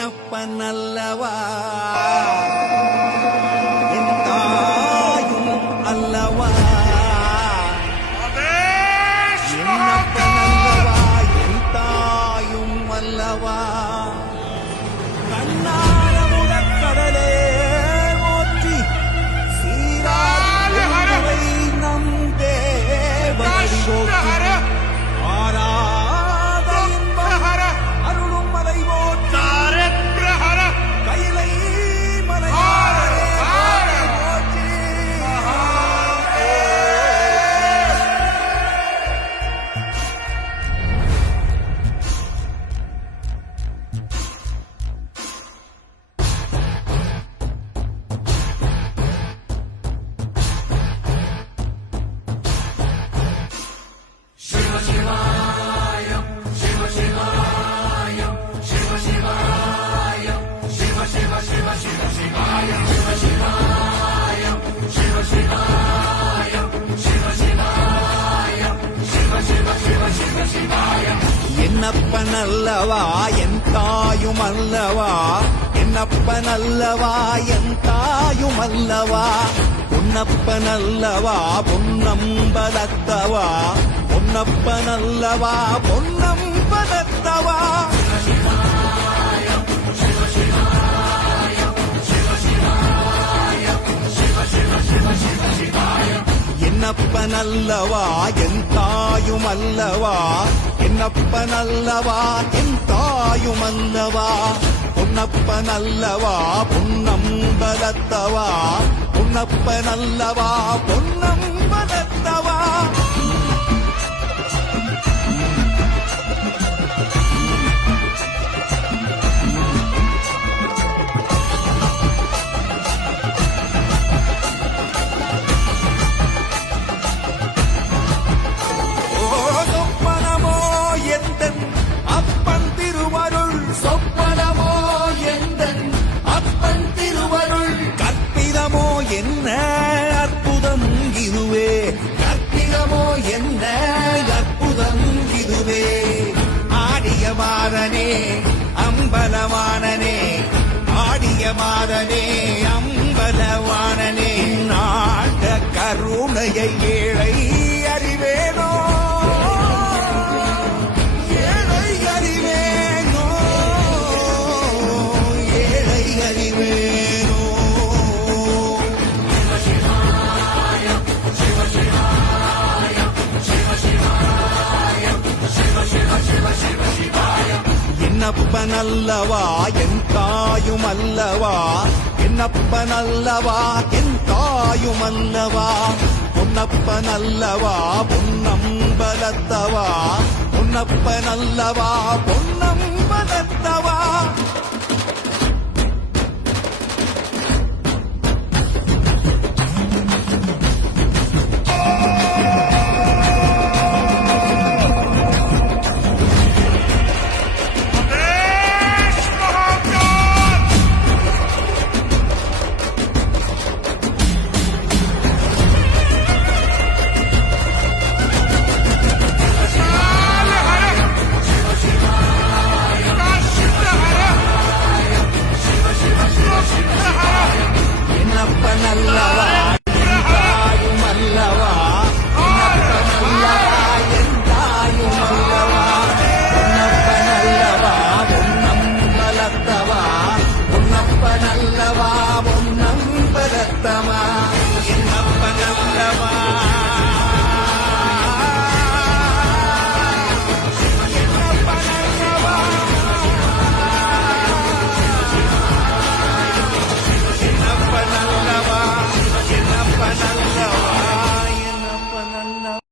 என்னப்பனல்லவா என் தாயும் அல்லவா என்னப்பனல்லவா என் தாயும் அல்லவா கண்ணார முழக்கடலே போற்றி சீராவை நம் தேவடி போற்றி என்னப்பனல்லவா என் தாயும் அல்லவா என்னப்பனல்லவா என் தாயும் அல்லவா பொன்னப்பனல்லவா பொன்னம்பலத்தவா பொன்னப்பனல்லவா பொன்னம்பலத்தவா என்னப்பனல்லவா என் தாயும் அல்லவா என்னப்பனல்லவா என் தாயும் அல்லவா பொன்னப்பனல்லவா பொன்னம்பலத்தவா பொன்னப்பனல்லவா பொன்னம்பலத்தவா என்ன அற்புதம் இதுவே கற்பிதமோ என்ன அற்புதம் இதுவே ஆடிய மாதனே அம்பலவானனே ஆடிய மாதனே அம்பலவானனே நாட கருணையை ஏழை அறிவேனோ ஏழை அறிவேனோ ஏழை அறிவேனோ என்னப்பனல்லவா என் தாயும் அல்லவா என்னப்பனல்லவா என் தாயும் அல்லவா பொன்னப்பனல்லவா பொன்னம்பலத்தவா பொன்னப்பனல்லவா பொன்னம்பலத்தவா பொன்னம்பலத்தவா பொன்னம்பலத்தவா